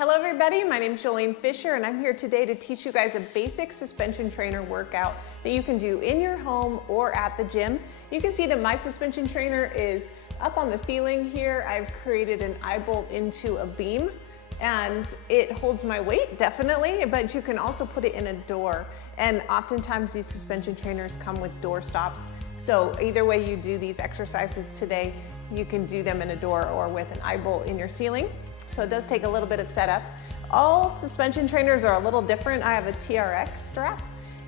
Hello everybody, my name is Jolene Fisher and I'm here today to teach you guys a basic suspension trainer workout that you can do in your home or at the gym. You can see that my suspension trainer is up on the ceiling here. I've created an eye bolt into a beam and it holds my weight definitely, but you can also put it in a door. And oftentimes these suspension trainers come with door stops. So either way you do these exercises today, you can do them in a door or with an eye bolt in your ceiling. So it does take a little bit of setup. All suspension trainers are a little different. I have a TRX strap,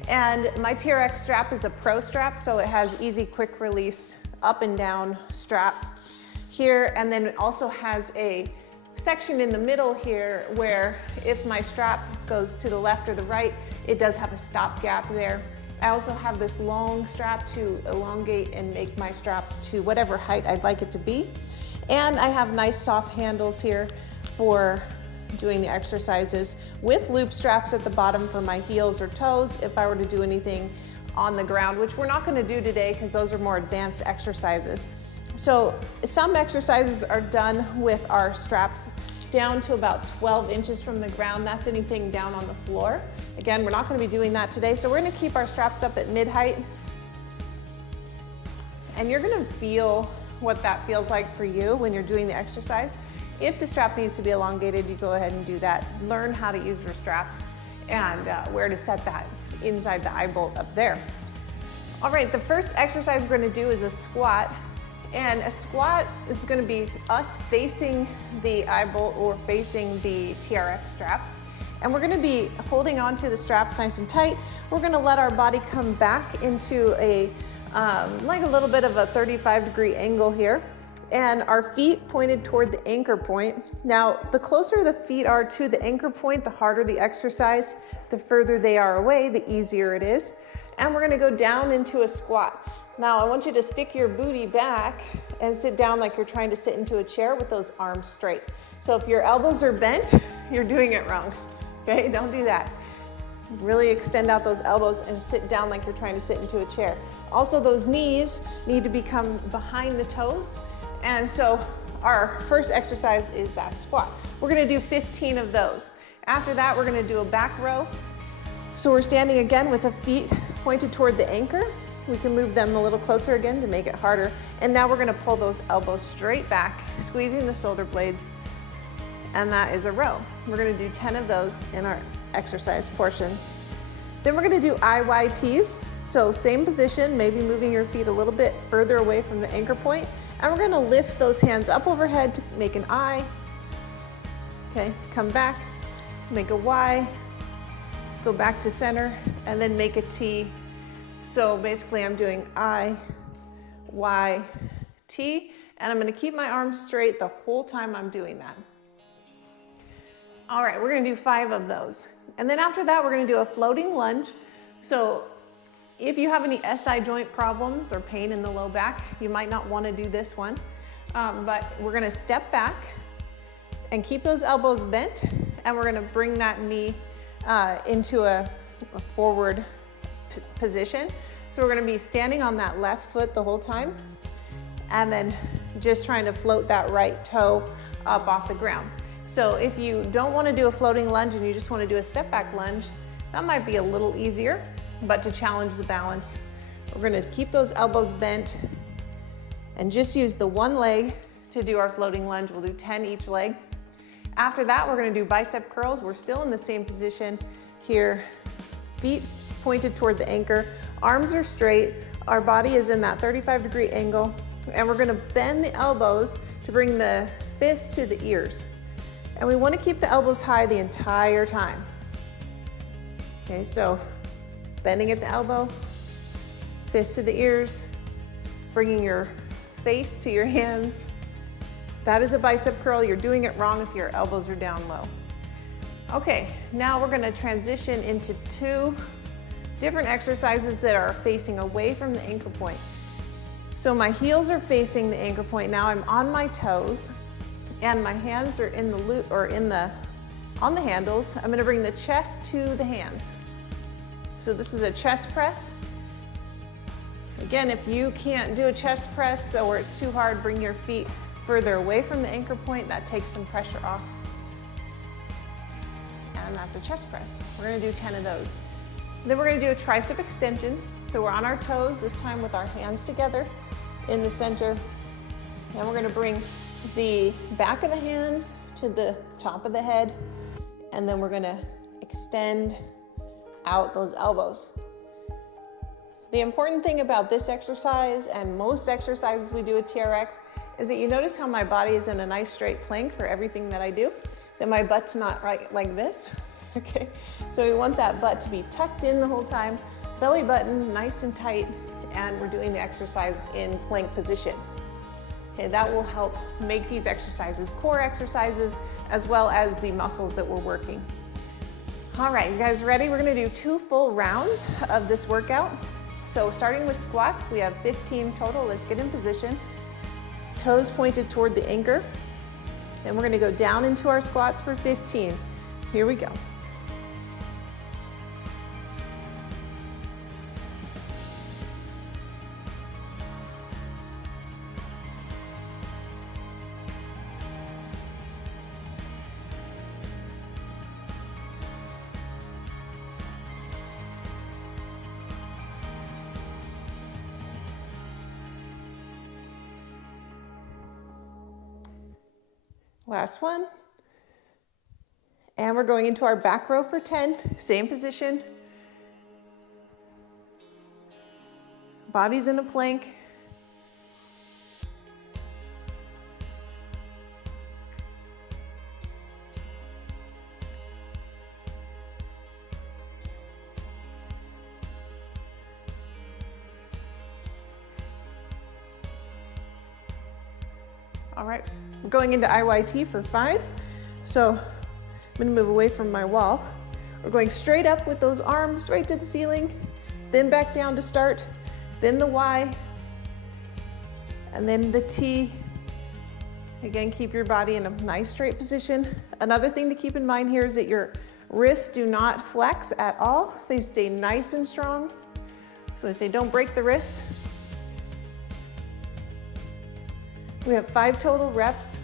and my TRX strap is a pro strap, so it has easy, quick release up and down straps here, and then it also has a section in the middle here where if my strap goes to the left or the right, it does have a stop gap there. I also have this long strap to elongate and make my strap to whatever height I'd like it to be. And I have nice soft handles here for doing the exercises with loop straps at the bottom for my heels or toes if I were to do anything on the ground, which we're not going to do today because those are more advanced exercises. So some exercises are done with our straps down to about 12 inches from the ground. That's anything down on the floor. Again, we're not going to be doing that today, so we're going to keep our straps up at mid-height. And you're going to feel what that feels like for you when you're doing the exercise. If the strap needs to be elongated, you go ahead and do that. Learn how to use your straps and where to set that inside the eye bolt up there. All right, the first exercise we're going to do is a squat. And a squat is going to be us facing the eye bolt or facing the TRX strap. And we're going to be holding onto the straps nice and tight. We're going to let our body come back into a like a little bit of a 35-degree angle here, and our feet pointed toward the anchor point. Now, the closer the feet are to the anchor point, the harder the exercise. The further they are away, the easier it is. And we're gonna go down into a squat. Now, I want you to stick your booty back and sit down like you're trying to sit into a chair with those arms straight. So if your elbows are bent, you're doing it wrong, okay? Don't do that. Really extend out those elbows and sit down like you're trying to sit into a chair. Also, those knees need to become behind the toes. And so our first exercise is that squat. We're gonna do 15 of those. After that, we're gonna do a back row. So we're standing again with the feet pointed toward the anchor. We can move them a little closer again to make it harder. And now we're gonna pull those elbows straight back, squeezing the shoulder blades. And that is a row. We're gonna do 10 of those in our exercise portion. Then we're gonna do IYTs. So same position, maybe moving your feet a little bit further away from the anchor point. And we're gonna lift those hands up overhead to make an I. Okay, come back, make a Y, go back to center, and then make a T. So basically I'm doing I, Y, T, and I'm gonna keep my arms straight the whole time I'm doing that. All right, we're gonna do 5 of those. And then after that, we're gonna do a floating lunge. So if you have any SI joint problems or pain in the low back, you might not wanna do this one. But we're gonna step back and keep those elbows bent, and we're gonna bring that knee into a forward position. So we're gonna be standing on that left foot the whole time, and then just trying to float that right toe up off the ground. So if you don't want to do a floating lunge and you just want to do a step back lunge, that might be a little easier, but to challenge the balance, we're going to keep those elbows bent and just use the one leg to do our floating lunge. We'll do 10 each leg. After that, we're going to do bicep curls. We're still in the same position here, feet pointed toward the anchor, arms are straight, our body is in that 35-degree angle, and we're going to bend the elbows to bring the fists to the ears. And we want to keep the elbows high the entire time. Okay, so bending at the elbow, fists to the ears, bringing your face to your hands. That is a bicep curl. You're doing it wrong if your elbows are down low. Okay, now we're going to transition into 2 different exercises that are facing away from the anchor point. So my heels are facing the anchor point. Now I'm on my toes, and my hands are in the loop or on the handles. I'm gonna bring the chest to the hands. So this is a chest press. Again, if you can't do a chest press or it's too hard, bring your feet further away from the anchor point. That takes some pressure off. and that's a chest press. We're gonna do 10 of those. Then we're gonna do a tricep extension. So we're on our toes, this time with our hands together in the center. And we're gonna bring the back of the hands to the top of the head, and then we're gonna extend out those elbows. The important thing about this exercise and most exercises we do at TRX is that you notice how my body is in a nice straight plank for everything that I do, that my butt's not right like this, okay? So we want that butt to be tucked in the whole time, belly button nice and tight, and we're doing the exercise in plank position. Okay, that will help make these exercises core exercises as well as the muscles that we're working. All right, you guys ready? We're gonna do 2 full rounds of this workout. So starting with squats, we have 15 total. Let's get in position. Toes pointed toward the anchor. And we're gonna go down into our squats for 15. Here we go. Last one. And we're going into our back row for 10, same position. Body's in a plank. All right, we're going into IYT for 5. So I'm gonna move away from my wall. We're going straight up with those arms right to the ceiling, then back down to start, then the Y, and then the T. Again, keep your body in a nice straight position. Another thing to keep in mind here is that your wrists do not flex at all. They stay nice and strong. So I say don't break the wrists. We have 5 total reps.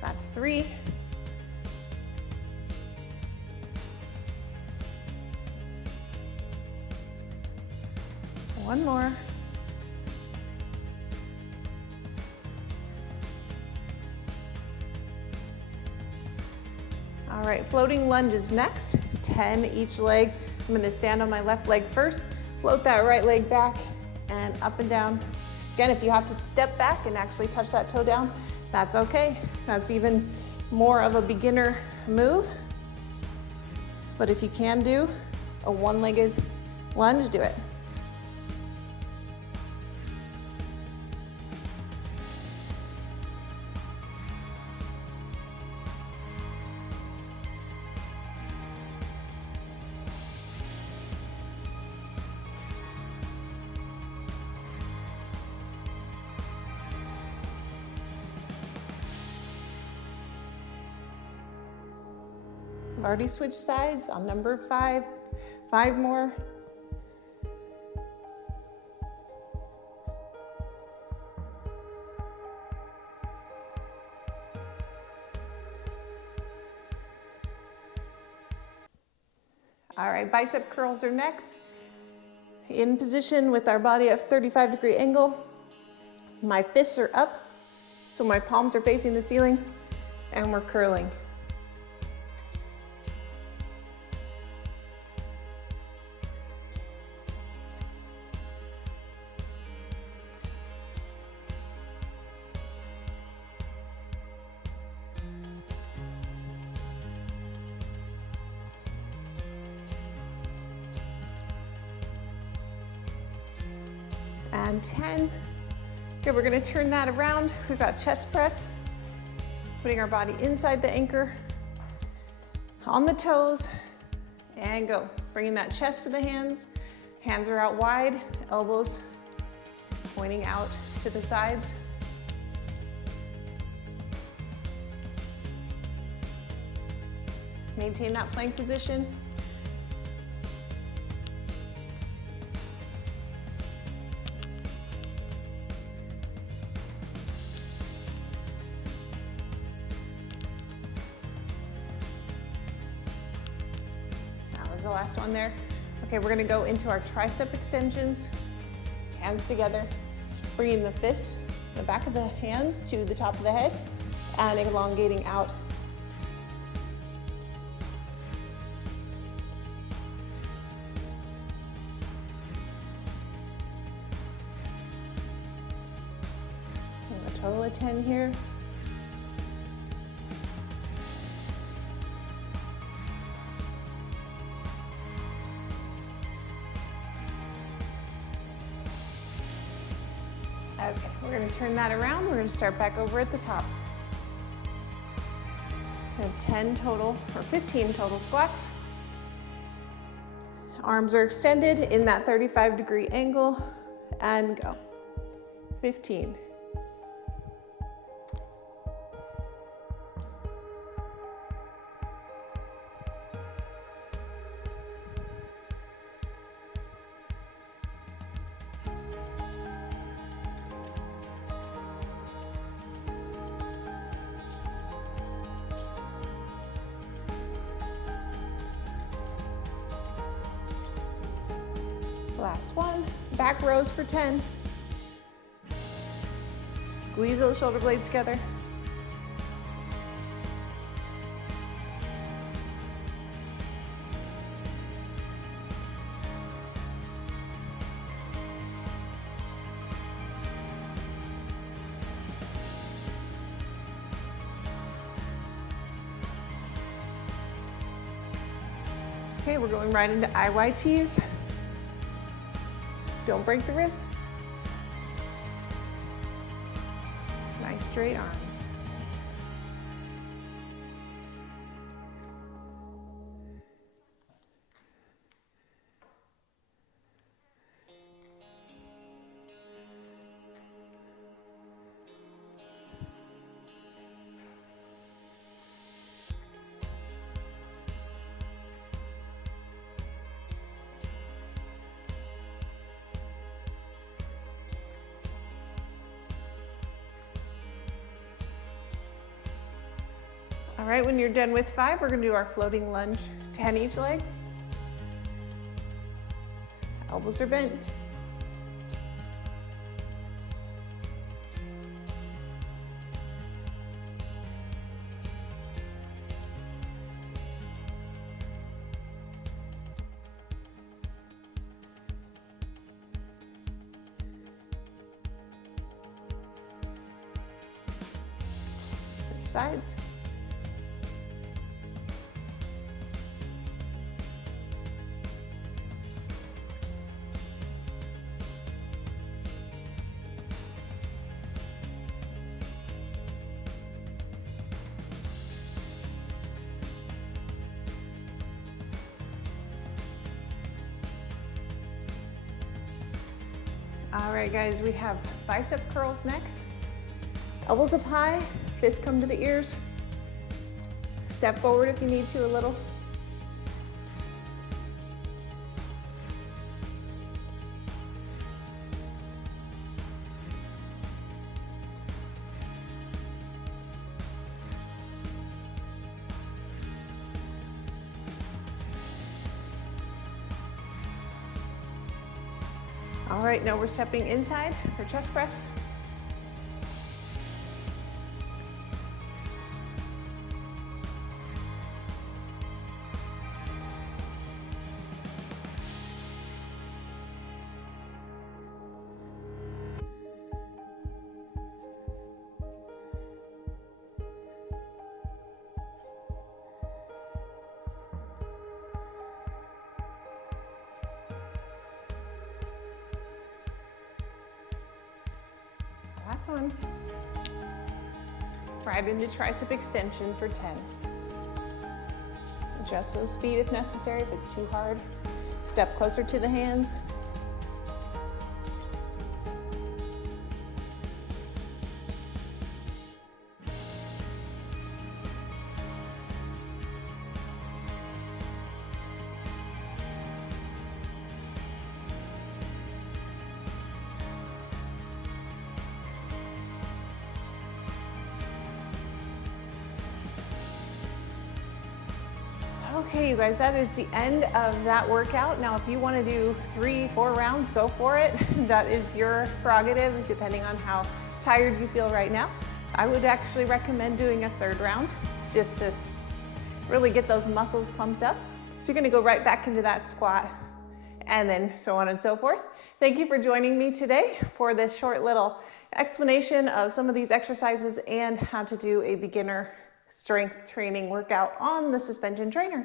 That's 3. One more. All right, floating lunge is next. 10 each leg. I'm gonna stand on my left leg first, float that right leg back, and up and down. Again, if you have to step back and actually touch that toe down, that's okay. That's even more of a beginner move. But if you can do a one-legged lunge, do it. I've already switched sides on number 5. 5 more. All right, bicep curls are next. In position with our body at 35-degree angle. My fists are up, so my palms are facing the ceiling, and we're curling. And 10. Okay, we're gonna turn that around. We've got chest press, putting our body inside the anchor, on the toes, and go. Bringing that chest to the hands. Hands are out wide, elbows pointing out to the sides. Maintain that plank position. the last one there. Okay, we're gonna go into our tricep extensions, hands together, bringing the fists, the back of the hands to the top of the head, and elongating out. And a total of 10 here. Okay, we're going to turn that around. We're going to start back over at the top. We have 10 total, or 15 total squats. Arms are extended in that 35-degree angle, and go. 15. Last one, back rows for 10. Squeeze those shoulder blades together. Okay, we're going right into IYTs. Don't break the wrists. Nice straight arms. All right, when you're done with 5, we're gonna do our floating lunge, 10 each leg. Elbows are bent. Switch sides. All right, guys, we have bicep curls next. Elbows up high, fists come to the ears. Step forward if you need to a little. All right, now we're stepping inside for chest press. Last one. Right into tricep extension for 10. Adjust those speed if necessary. If it's too hard, step closer to the hands. Okay, you guys, that is the end of that workout. Now, if you want to do 3-4 rounds, go for it. That is your prerogative, depending on how tired you feel right now. I would actually recommend doing a third round just to really get those muscles pumped up. So you're going to go right back into that squat and then so on and so forth. Thank you for joining me today for this short little explanation of some of these exercises and how to do a beginner strength training workout on the suspension trainer.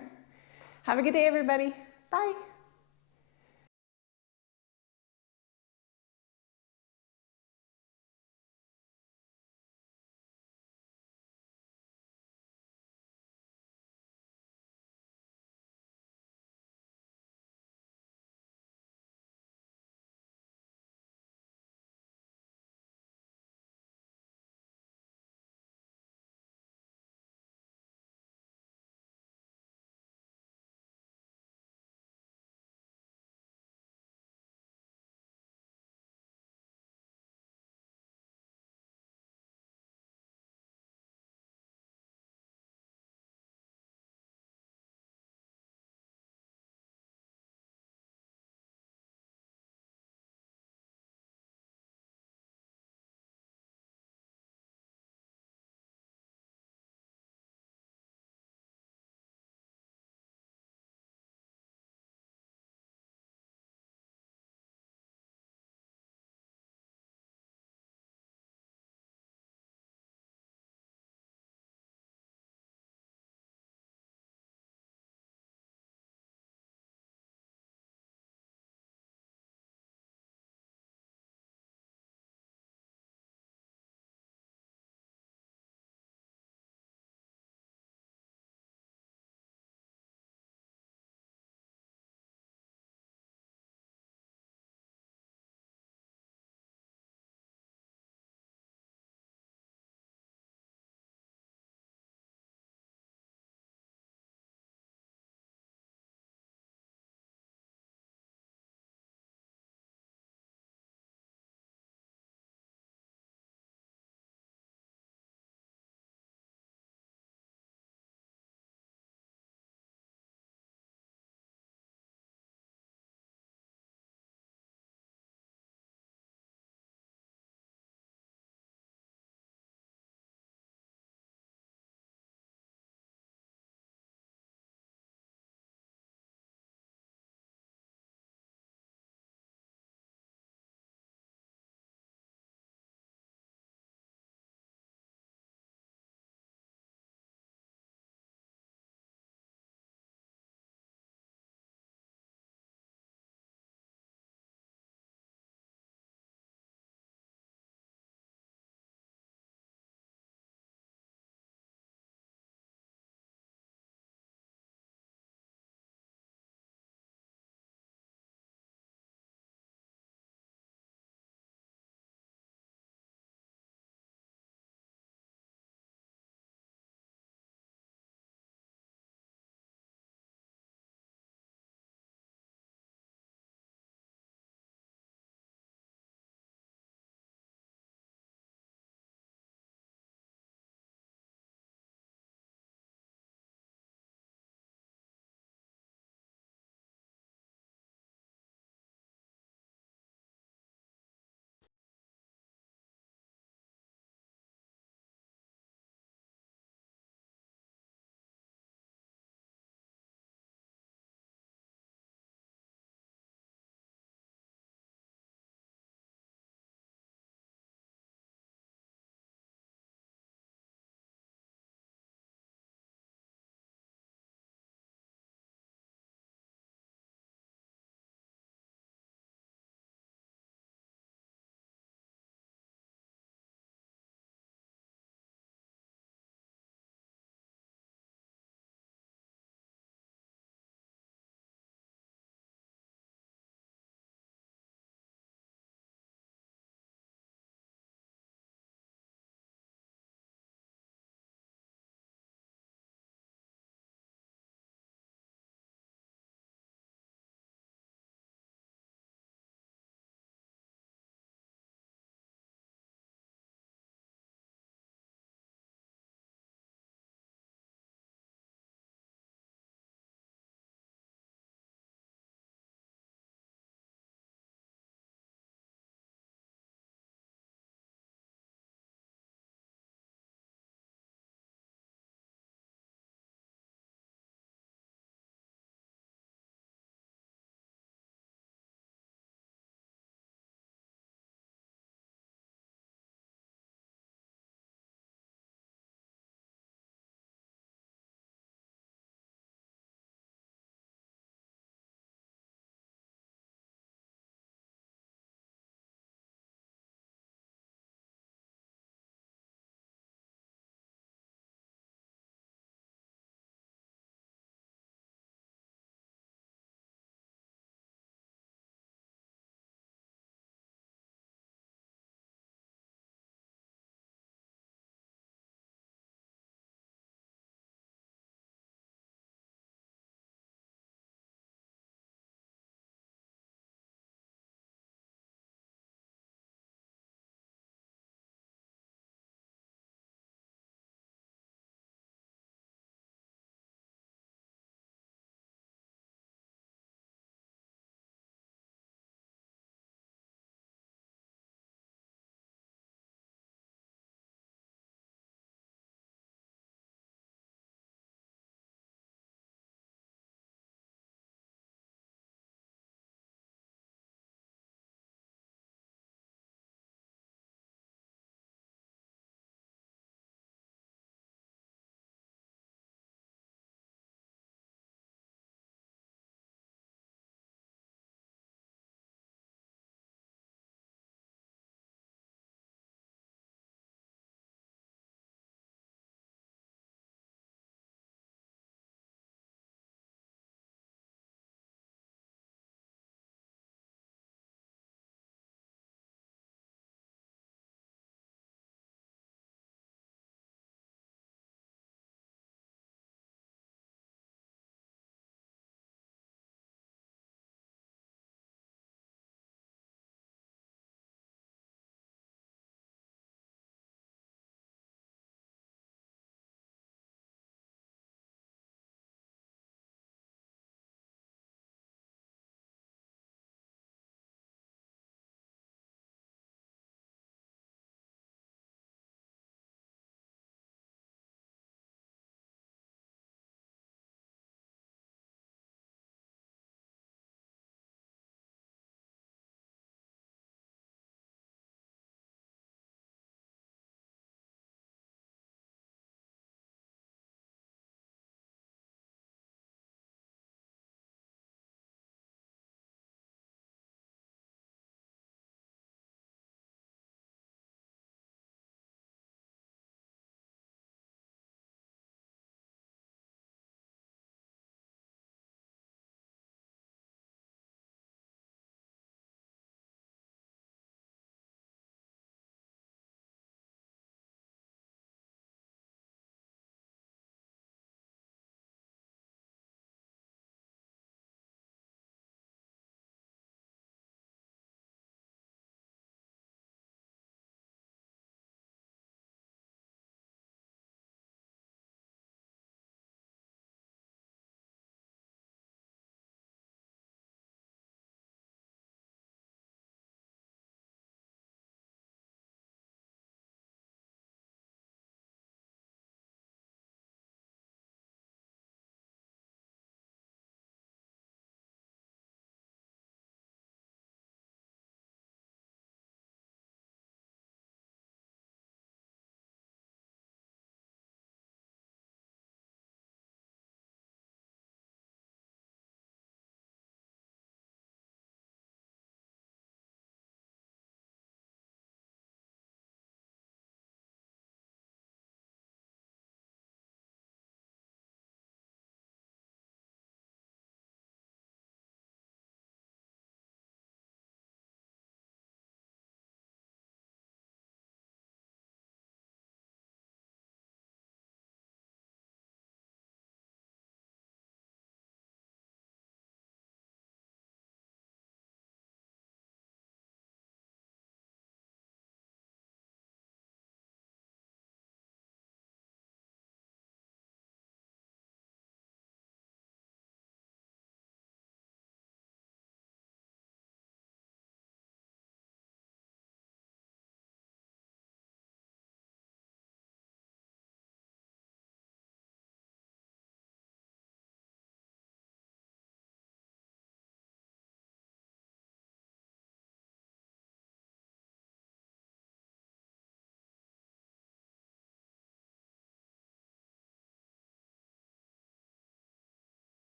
Have a good day, everybody. Bye.